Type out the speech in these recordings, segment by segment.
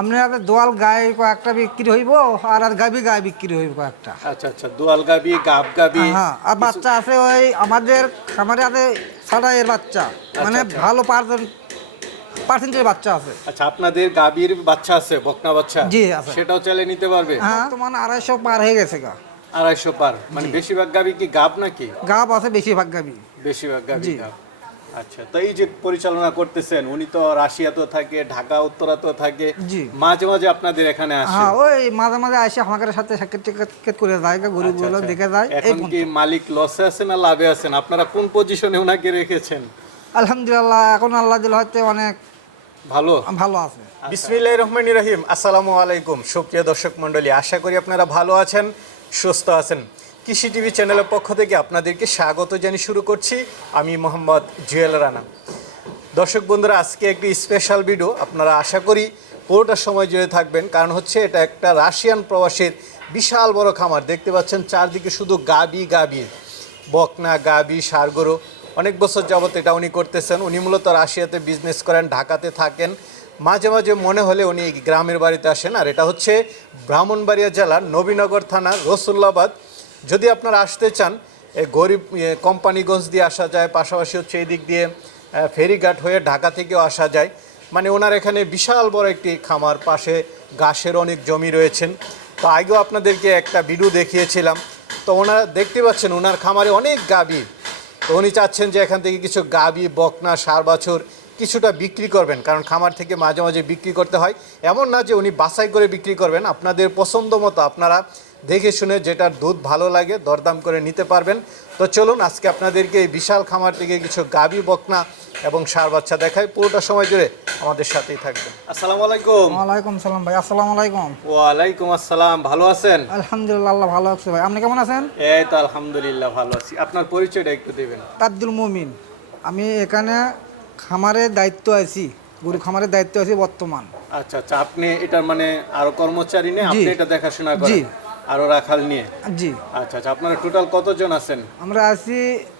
আপনার দোয়াল গায়ে কয়েকটা বিক্রি হইব আর আর গাবি গায়ে বিক্রি হইব কয়েকটা। আচ্ছা আচ্ছা দোয়াল গাবি গাব গাবি। হ্যাঁ আর বাচ্চা আছে ওই আমাদের খামারে আছে সাদা এর বাচ্চা। মানে আচ্ছা। ভালো পার্সেন্ট পার্সেন্টের বাচ্চা আছে। আচ্ছা আপনাদের গাবির বাচ্চা আছে বকনা বাচ্চা? জি, আছে। সেটাও চাইলে নিতে পারবে? হ্যাঁ। তোমার আড়াইশো পার হয়ে গেছে গা। আড়াইশো পার। মানে বেশিরভাগ গাবি কি গাব নাকি? গাব আছে বেশিরভাগ গাবি। বেশিরভাগ গাবি গাব। আচ্ছা তো এই যে পরিচালনা করতেছেন উনি তো রাশিয়াতেও থাকে ঢাকা উত্তরাতেও থাকে। মাঝে মাঝে আপনাদের এখানে আসে হ্যাঁ ওই মাঝে মাঝে আসে আমাদের সাথে সাক্ষাৎ করে যায় গরুগুলো আচ্ছা, দেখে যায় এখন কি মালিক লসে আছেন না লাভে আছেন? আপনারা কোন পজিশনে ওনাকে রেখেছেন? আলহামদুলিল্লাহ এখন আল্লাহ দিল হয়তো অনেক ভালো? ভালো আছে। বিসমিল্লাহ রহমান রহিম আসসালামু আলাইকুম। সুপ্রিয় দর্শক মণ্ডলী আশা করি আপনারা ভালো আছেন সুস্থ আছেন। কৃষি টিভি চ্যানেলের পক্ষ থেকে আপনাদেরকে স্বাগত জানিয়ে শুরু করছি। আমি মোহাম্মদ জুয়েল রানা। দর্শক বন্ধুরা, আজকে একটি স্পেশাল ভিডিও আপনারা আশা করি পুরোটা সময় জুড়ে থাকবেন। কারণ হচ্ছে এটা একটা রাশিয়ান প্রবাসীর বিশাল বড় খামার। দেখতে পাচ্ছেন চারদিকে শুধু গাবি গাবি, বকনা, গাবি সারগরু অনেক বছর যাবত এটা উনি করতেছেন। উনি মূলত রাশিয়াতে বিজনেস করেন, ঢাকাতে থাকেন। মাঝে মাঝে মনে হলে উনি গ্রামের বাড়িতে আসেন। আর এটা হচ্ছে ব্রাহ্মণবাড়িয়া জেলার নবীনগর থানা রসুল্লাবাদ যদি আপনারা আসতে চান গরিব কোম্পানিগঞ্জ দিয়ে আসা যায়, পাশাপাশি হচ্ছে এই দিক দিয়ে ফেরিঘাট হয়ে ঢাকা থেকেও আসা যায় মানে ওনার এখানে বিশাল বড় একটি খামার, পাশে ঘাসের অনেক জমি রয়েছেন। তো আগেও আপনাদেরকে একটা ভিডিও দেখিয়েছিলাম, তো ওনারা দেখতে পাচ্ছেন ওনার খামারে অনেক গাবি। তো উনি চাচ্ছেন যে এখান থেকে কিছু গাবি, বকনা, সার বাছুর কিছুটা বিক্রি করবেন কারণ খামার থেকে মাঝে মাঝে বিক্রি করতে হয়। এমন না যে উনি বাছাই করে বিক্রি করবেন আপনাদের পছন্দ মতো আপনারা দেখে শুনে যেটার দুধ ভালো লাগে দরদাম করে নিতে পারবেন। তো চলুন আজকে আপনাদেরকে এই বিশাল খামার থেকে কিছু গাবি বকনা এবং সার বাচ্চা দেখায় পুরোটা সময় জুড়ে আমাদের সাথেই থাকবেন। আসসালামু আলাইকুম। ওয়ালাইকুম সালাম ভাই আসসালামু আলাইকুম। ওয়ালাইকুম আসসালাম ভালো আছেন? আলহামদুলিল্লাহ আল্লাহ ভালো আছে ভাই। আপনি কেমন আছেন? এই তো আলহামদুলিল্লাহ ভালো আছি। আপনার পরিচয়টা একটু দেবেন। আব্দুল মুমিন। আমি এখানে খামারের দায়িত্ব আছি গরু খামারের দায়িত্ব আছি বর্তমান। আচ্ছা আচ্ছা আপনি এটা মানে আরও কর্মচারী নিয়ে আপনি এটা দেখাশোনা জি। করেন আরও রাখাল নিয়ে? জি। আচ্ছা আচ্ছা আপনারা টোটাল কতজন আছেন? আমরা আছি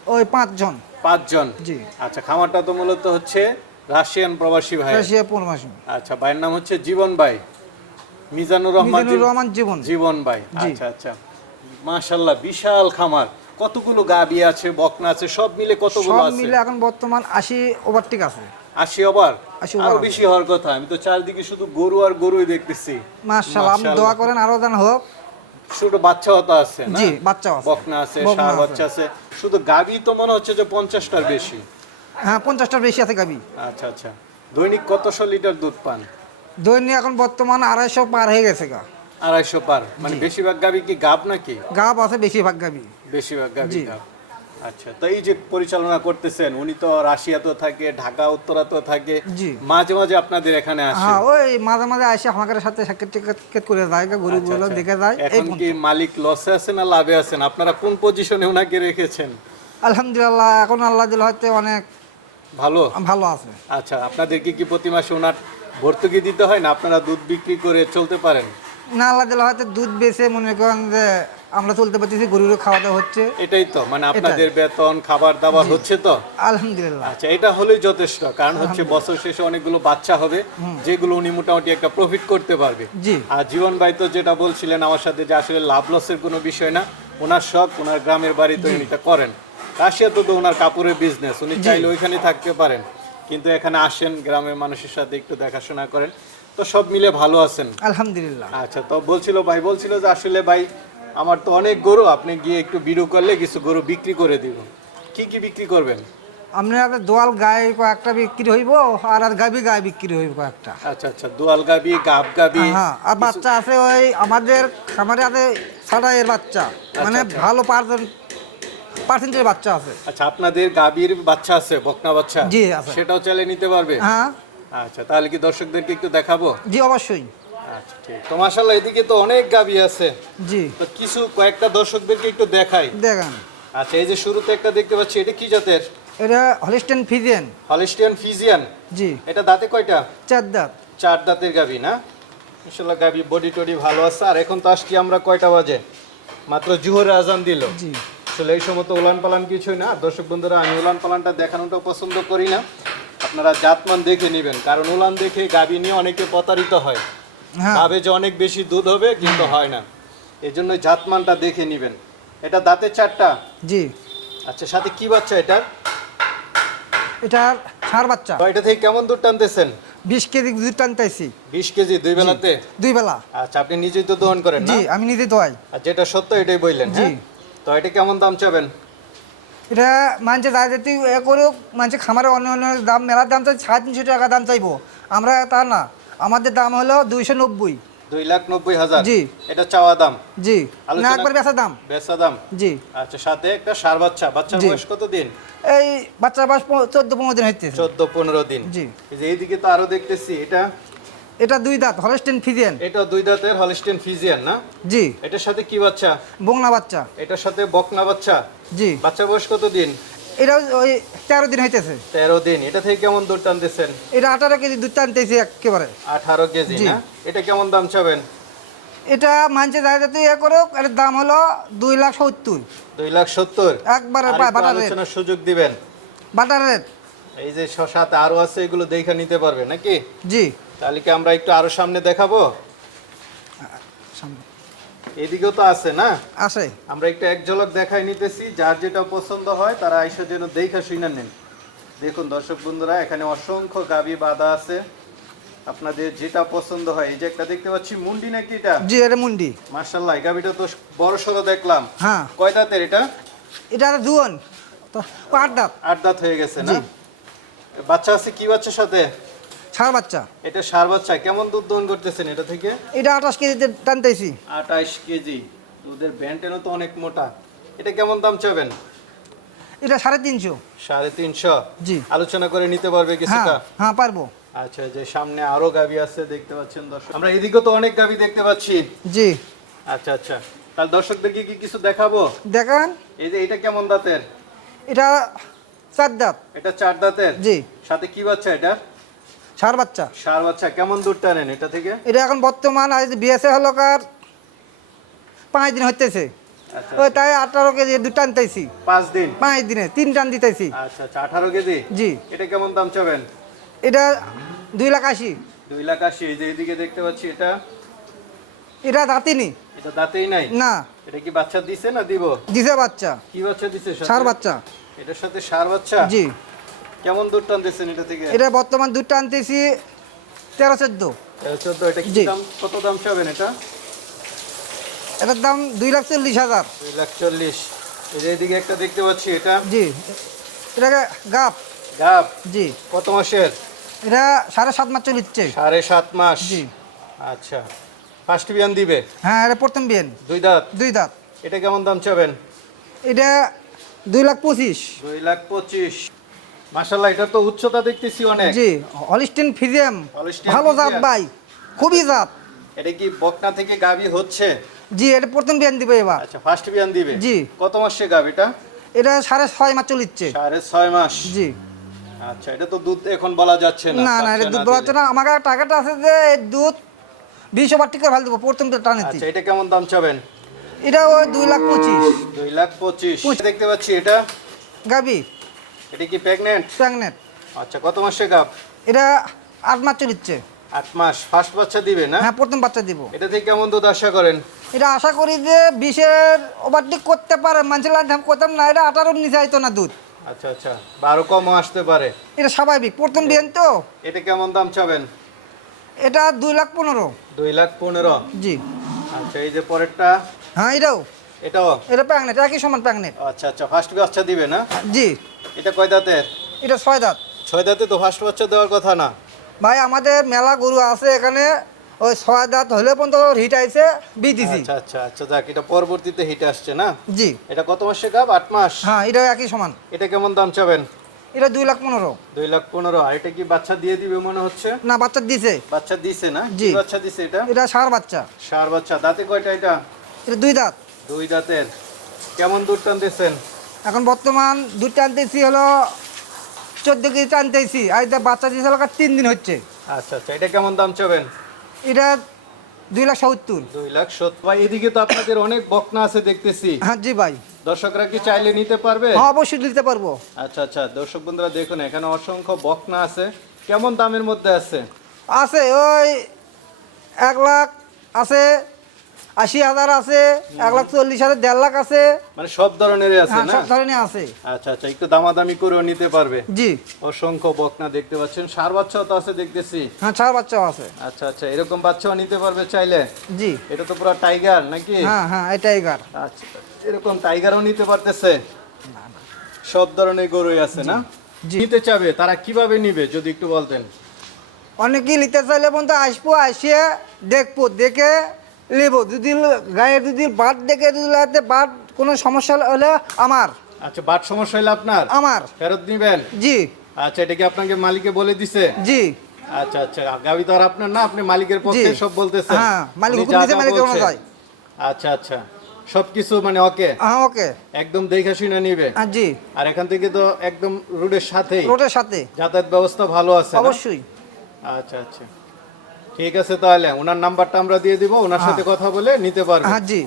ওই পাঁচজন। পাঁচজন? জি। আচ্ছা খামারটা তো মূলত হচ্ছে রাশিয়ান প্রবাসী ভাই। রাশিয়া পূর্ণমাসী আচ্ছা ভাইয়ের নাম হচ্ছে জীবন ভাই। মিজানুর রহমান রহমান জীবন। জীবন ভাই। আচ্ছা আচ্ছা। মাশাল্লাহ বিশাল খামার। কতগুলো গাবি আছে বকনা আছে সব মিলে কতগুলো সব আছে? মিলে এখন বর্তমান আশি ওভারটিক আছে। আশি ওভার? আশি আরও বেশি হওয়ার কথা আমি তো চারদিকে শুধু গরু আর গরুই দেখতেছি। মার্শাল্লাহ আপনি দোয়া করেন আরও দান হোক। ছোট বাচ্চা হতো আছে না? জি বাচ্চা আছে। বকনা আছে ষাঁড় বাচ্চা আছে। শুধু গাবি তো মনে হচ্ছে যে পঞ্চাশটার বেশি। হ্যাঁ পঞ্চাশটার বেশি আছে গাবি। আচ্ছা আচ্ছা। দৈনিক কতশো লিটার দুধ পান? দৈনিক এখন বর্তমান আড়াইশো পার হয়ে গেছে গা। আড়াইশো পার। মানে বেশিরভাগ গাবি কি গাব নাকি? গাব আছে বেশিরভাগ গাবি। বেশিরভাগ জি। আচ্ছা তো এই যে পরিচালনা করতেছেন উনি তো রাশিয়াতেও থাকে ঢাকা উত্তরাতেও থাকে। জি। মাঝে মাঝে আপনাদের এখানে আসে হ্যাঁ ওই মাঝে মাঝে আসে আমাদের সাথে সাক্ষাৎ করে যায় গরুগুলো আচ্ছা, আচ্ছা। দেখে যায় এই এখন কি মালিক লসে আছেন না লাভে আছেন? আপনারা কোন পজিশনে ওনাকে রেখেছেন? আলহামদুলিল্লাহ এখন আল্লাহ দিল হয়তো অনেক ভালো? ভালো আছে। আচ্ছা আপনাদেরকে কি প্রতি মাসে ওনার ভর্তুকি দিতে হয় না? আপনারা দুধ বিক্রি করে চলতে পারেন? না আল্লাহ দিল হয়তো দুধ বেচে মনে করেন যে আমরা চলতে পারতেছি গরুর খাওয়া দাওয়া হচ্ছে। এটাই তো মানে আপনাদের বেতন খাবার দাবার হচ্ছে তো? আলহামদুলিল্লাহ। আচ্ছা এটা হলেই যথেষ্ট কারণ হচ্ছে বছর শেষে অনেকগুলো বাচ্চা হবে যেগুলো উনি মোটামুটি একটা প্রফিট করতে পারবে। জি। আর জীবন ভাই তো যেটা বলছিলেন আমার সাথে যে আসলে লাভ লসের কোনো বিষয় না ওনার শখ ওনার গ্রামের বাড়িতে উনি এটা করেন। রাশিয়াতে তো ওনার কাপড়ের বিজনেস উনি চাইলে ওইখানে থাকতে পারেন। কিন্তু এখানে আসেন গ্রামের মানুষের সাথে একটু দেখাশোনা করেন। তো সব মিলে ভালো আছেন। আলহামদুলিল্লাহ। আচ্ছা তো বলছিল ভাই বলছিল যে আসলে ভাই আমার তো অনেক গরু আপনি গিয়ে একটু বিরু করলে কিছু গরু বিক্রি করে দিব। কি কি বিক্রি করবেন? আপনার দোয়াল গায়ে কয়েকটা বিক্রি হইব আর আর গাবি গায়ে বিক্রি হইব কয়েকটা। আচ্ছা আচ্ছা দোয়াল গাবি গাব গাবি হ্যাঁ আর বাচ্চা আছে ওই আমাদের খামারে আছে সাদা এর বাচ্চা মানে আচ্ছা। ভালো পার্সেন্ট পার্সেন্টের বাচ্চা আছে। আচ্ছা আপনাদের গাবির বাচ্চা আছে বকনা বাচ্চা? জি, আছে। সেটাও চাইলে নিতে পারবে? হ্যাঁ। আচ্ছা তাহলে কি দর্শকদেরকে একটু দেখাবো? জি অবশ্যই। আচ্ছা তো মাশাল্লাহ এদিকে তো অনেক গাবি আছে। জি। তো কিছু কয়েকটা দর্শকদেরকে একটু দেখাই। দেখেন। আচ্ছা এই যে শুরুতে একটা দেখতে পাচ্ছি এটা কি জাতের? এটা হলিস্টেন হলিস্টিয়ান ফিজিয়ান? জি। এটা দাঁতে কয়টা? চার দাঁত। চার দাঁতের গাবি না? গাবি বডি টডি ভালো আছে। আর এখন তো আসছি আমরা কয়টা বাজে? মাত্র জুহরের আজান দিল। জি। আসলে এই সময় তো উলান পালান কিছুই না। দর্শক বন্ধুরা আমি উলান পালানটা দেখানোটা পছন্দ করি না। আপনারা জাতমান দেখে নেবেন। কারণ উলান দেখে গাবি নিয়ে অনেকে প্রতারিত হ্যাঁ। ভাবে যে অনেক বেশি দুধ হবে কিন্তু হয় না। এই জন্য জাতমানটা দেখে নেবেন। এটা দাঁতের চারটা? জি। আচ্ছা সাথে কি বাচ্চা এটার এটার সার বাচ্চা। তো এটা থেকে কেমন দুধ টানতেছেন? বিশ কেজি দুধ টানতেছি। বিশ কেজি দুই বেলাতে? দুই বেলা। আচ্ছা আপনি নিজেই তো দহন করেন না? জি আমি নিজে দোয়াই আর যেটা সত্য এটাই বললেন জি। হ্যাঁ? তো এটা কেমন দাম চাবেন? এটা মানছে যেতে এ করেও মানছে খামারে অন্য অন্য দাম মেলার দাম চাই সাড়ে তিনশো টাকা দাম চাইব। আমরা তা না। আমাদের দাম হলো দুইশো নব্বই। দুই লাখ নব্বই হাজার। জি। এটা চাওয়া দাম? জি। না একবার বেচা দাম। বেচা দাম? জি। আচ্ছা সাথে একটা সার বাচ্চা। বাচ্চার বয়স কত দিন এই বাচ্চার বয়স চোদ্দ পনেরো দিন হইতেছে। চোদ্দ পনেরো দিন। জি। যে এইদিকে তো আরও দেখতেছি এটা এটা দুই দাঁত হলস্টেন ফিজিয়ান এটা দুই দাঁতের হলিস্টেন ফিজিয়ান না? জি। এটার সাথে কি বাচ্চা? বংনা বাচ্চা। এটার সাথে বকনা বাচ্চা? জি। বাচ্চার বয়স কত দিন এটা ওই তেরো দিন হইতেছে। তেরো দিন এটা থেকে কেমন দুধ টানতেছেন? এটা আঠারো কেজি দুধ টানতেছি একেবারে। আঠারো কেজি। না? এটা কেমন দাম চাবেন? এটা মানছে যা যাতে ইয়ে করুক এটার দাম হলো দুই লাখ সত্তর। দুই লাখ সত্তর? একবারে বাটার রেট। সুযোগ দিবেন। Butter rate. এই যে সাথে আরও আছে এগুলো দেখে নিতে পারবে নাকি? জি। তাহলে কি আমরা একটু আরও সামনে দেখাবো? সামনে। এদিকেও তো আছে না? আছে। আমরা একটু এক ঝলক দেখাই নিতেছি যার যেটা পছন্দ হয় তারা আইসা যেন দেখা শুনে নেন। দেখুন দর্শক বন্ধুরা এখানে অসংখ্য গাবি বাঁধা আছে। আপনাদের যেটা পছন্দ হয় এই যে একটা দেখতে পাচ্ছি মুন্ডি নাকি এটা? জি এটা মুন্ডি। মার্শাল্লাহ এই গাবিটা তো বড় সড়ো দেখলাম। হ্যাঁ। কয় দাঁতের এটা? এটা দুয়ন পাট দাঁত। আট দাঁত হয়ে গেছে না? বাচ্চা আছে কি বাচ্চার সাথে? সার বাচ্চা। এটা সার বাচ্চা কেমন দুধ দহন করতেছেন এটা থেকে? এটা আঠাশ কেজিতে টানতেছি। আঠাইশ কেজি দুধের ব্যান্টেনও তো অনেক মোটা। এটা কেমন দাম চাবেন? এটা সাড়ে তিনশো। সাড়ে তিনশো? জি। আলোচনা করে নিতে পারবে হ্যাঁ কিছুটা? হ্যাঁ পারব। আচ্ছা যে সামনে আরও গাবি আছে দেখতে পাচ্ছেন দর্শক। আমরা এদিকে তো অনেক গাবি দেখতে পাচ্ছি। জি। আচ্ছা আচ্ছা। তাহলে দর্শকদেরকে কি কিছু দেখাবো? দেখান। এই যে এটা কেমন দাঁতের? এটা চার দাঁত। এটা চার দাঁতের? জি। সাথে কি বাচ্চা এটা সার বাচ্চা। সার বাচ্চা কেমন দুধ টানেন এটা থেকে? এটা এখন বর্তমান আজ বিএসএ হলো কার পাঁচ দিন হইতেছে। আচ্ছা ওই তাই আঠারো কেজি দুধ টানতেছি। পাঁচ দিন? পাঁচ দিনে তিন টান দিতেছি। আচ্ছা আচ্ছা আঠারো কেজি? জি। এটা কেমন দাম চাবেন? এটা দুই লাখ আশি। দুই লাখ আশি এই যে এইদিকে দেখতে পাচ্ছি এটা। এটা দাঁতিনি। এটা দাঁতেই নাই? না। এটা কি বাচ্চা দিছে না দিব? দিছে বাচ্চা। কি বাচ্চা দিছে সার বাচ্চা। এটার সাথে সার বাচ্চা? জি। কেমন দুধ টানতেছেন এটা থেকে? এটা বর্তমান দুধ টানতেছি তেরো চোদ্দ। চোদ্দ এটা কি। দাম কত দাম চাবেন এটা? এটার দাম দুই লাখ চল্লিশ হাজার। দুই লাখ চল্লিশ। এই যে এদিকে একটা দেখতে পাচ্ছি এটা। জি। এটাকে গাপ। গাব জি। কত মাসের? এটা সাড়ে সাত মাস চলিচ্ছে। সাড়ে সাত মাস। জি। আচ্ছা। ফার্স্ট বিয়ান দিবে? হ্যাঁ এটা প্রথম বিয়েন। দুই দাঁত? দুই দাঁত। এটা কেমন দাম চাবেন? এটা দুই লাখ পঁচিশ। দুই লাখ পঁচিশ। মাসাল্লাহ এটা তো উচ্চতা দেখতেছি অনেক। জি হলিস্টিন Holstein ভালো জাত। ভাই খুবই জাত। এটা কি বকনা থেকে গাবি হচ্ছে? জি এটা প্রথম বিয়ান দিবে এবার। আচ্ছা ফার্স্ট বিয়ান দিবে? জি। কত মাসে গাব এটা? সাড়ে ছয় মাস চলিচ্ছে। সাড়ে ছয় মাস। জি। আচ্ছা এটা তো দুধ এখন বলা যাচ্ছে না না না এটা দুধ বলা। হচ্ছে না। আমার টাকাটা আছে যে দুধ বিশ ওভার টিকে ভালো দেবো প্রথম তো টানেছি আচ্ছা এটা কেমন দাম চাবেন? এটা ওই দুই লাখ পঁচিশ। দুই লাখ পঁচিশ। দেখতে পাচ্ছি এটা। গাবি এটা কি প্রেগনেন্ট প্রেগনেন্ট আচ্ছা কত মাসে গাব এটা আট মাস চলিচ্ছে। আট মাস। ফার্স্ট বাচ্চা দিবে না হ্যাঁ প্রথম বাচ্চা দিব। এটা থেকে কেমন দুধ আশা করেন? এটা আশা করি যে বিশের ওভারটেক করতে পারে মানুষের আমি করতাম না এটা আঠারোর নিচে আইতো না দুধ। আচ্ছা আচ্ছা। বারো কমও আসতে পারে। এটা স্বাভাবিক। প্রথম বিয়ান তো। এটা কেমন দাম চাবেন? এটা দুই লাখ পনেরো। দুই লাখ পনেরো? জি। আচ্ছা এই যে পরেরটা? হ্যাঁ এটাও। এটাও? এটা প্যাগনেট একই সমান প্যাগনেট আচ্ছা আচ্ছা ফার্স্ট বাচ্চা দিবে না? জি। এটা কয় দাঁতের? এটা ছয় দাঁত। ছয় দাঁতে তো ফার্স্ট বাচ্চা দেওয়ার কথা না। ভাই আমাদের মেলা গরু আছে এখানে ওই ছয় দাঁত হলে পর্যন্ত হিট আইছে বিষ দিছি আচ্ছা আচ্ছা আচ্ছা যাক এটা পরবর্তীতে হিটে আসছে না? জি। এটা কত মাসে গাব? আট মাস? হ্যাঁ এটাও একই সমান। এটা কেমন দাম চাবেন? এটা দুই লাখ পনেরো। দুই লাখ পনেরো। আর এটা কি বাচ্চা দিয়ে দিবে মনে হচ্ছে? না বাচ্চা দিছে। বাচ্চা দিছে না? জি। বাচ্চা দিছে এটা? এটা সার বাচ্চা। সার বাচ্চা। দাঁতে কয়টা এটা? এটা দুই দাঁত। দুই দাঁতের কেমন দুধ টানতেছেন? এখন বর্তমান দুধ টানতেছি হলো চোদ্দ কেজি টানতেছি। আর এটা বাচ্চা দিয়েছে হলো তিন দিন হচ্ছে। আচ্ছা আচ্ছা এটা কেমন দাম চাবেন? এটা দুই লাখ সত্তর। দুই লাখ সত্তর। ভাই এদিকে তো আপনাদের অনেক বকনা আছে দেখতেছি। হ্যাঁ জি ভাই। দর্শকরা কি চাইলে নিতে পারবে? হ্যাঁ অবশ্যই নিতে পারব। আচ্ছা আচ্ছা দর্শক বন্ধুরা দেখুন এখানে অসংখ্য বকনা আছে। কেমন দামের মধ্যে আছে? আছে ওই এক লাখ আছে আশি হাজার আছে এক লাখ চল্লিশ হাজার দেড় লাখ আছে। মানে সব ধরনেরই আছে হ্যাঁ না? সব ধরনের আছে। আচ্ছা আচ্ছা একটু দামাদামি করেও নিতে পারবে। জি। অসংখ্য বকনা দেখতে পাচ্ছেন। সার বাচ্চাও তো আছে দেখতেছি। হ্যাঁ ছাড় বাচ্চাও আছে। আচ্ছা আচ্ছা এরকম বাচ্চাও নিতে পারবে চাইলে? জি। এটা তো পুরো টাইগার নাকি? হ্যাঁ হ্যাঁ এটাই গার আচ্ছা এরকম টাইগারও নিতে পারতেছে? সব ধরনের গরুই আছে না? জি। নিতে চাবে তারা কীভাবে নিবে যদি একটু বলতেন? অনেকেই নিতে চাইলে পর্যন্ত আসব আসিয়ে দেখব দেখে নেব যদি গায়ের যদি বাদ দেখে যদি বাদ কোনো সমস্যা হলে আমার। আচ্ছা বাট সমস্যা হলে আপনার? আমার। ফেরত নিবেন? জি। আচ্ছা এটা কি আপনাকে মালিকে বলে দিছে? জি। আচ্ছা আচ্ছা গাবি তো আর আপনার না আপনি মালিকের পক্ষে সব বলতেছেন। হ্যাঁ, মালিক হুকুম দিছে, যা মালিকের বলছে। আচ্ছা আচ্ছা সবকিছু মানে ওকে? হ্যাঁ ওকে। একদম দেখে শুনে নিবে। হ্যাঁ জি। আর এখান থেকে তো একদম রোডের সাথেই। রোডের সাথে। যাতায়াত ব্যবস্থা ভালো আছে অবশ্যই। আচ্ছা আচ্ছা। ঠিক আছে তাহলে ওনার নাম্বারটা আমরা দিয়ে দিব ওনার সাথে কথা বলে নিতে পারবেন হ্যাঁ জি।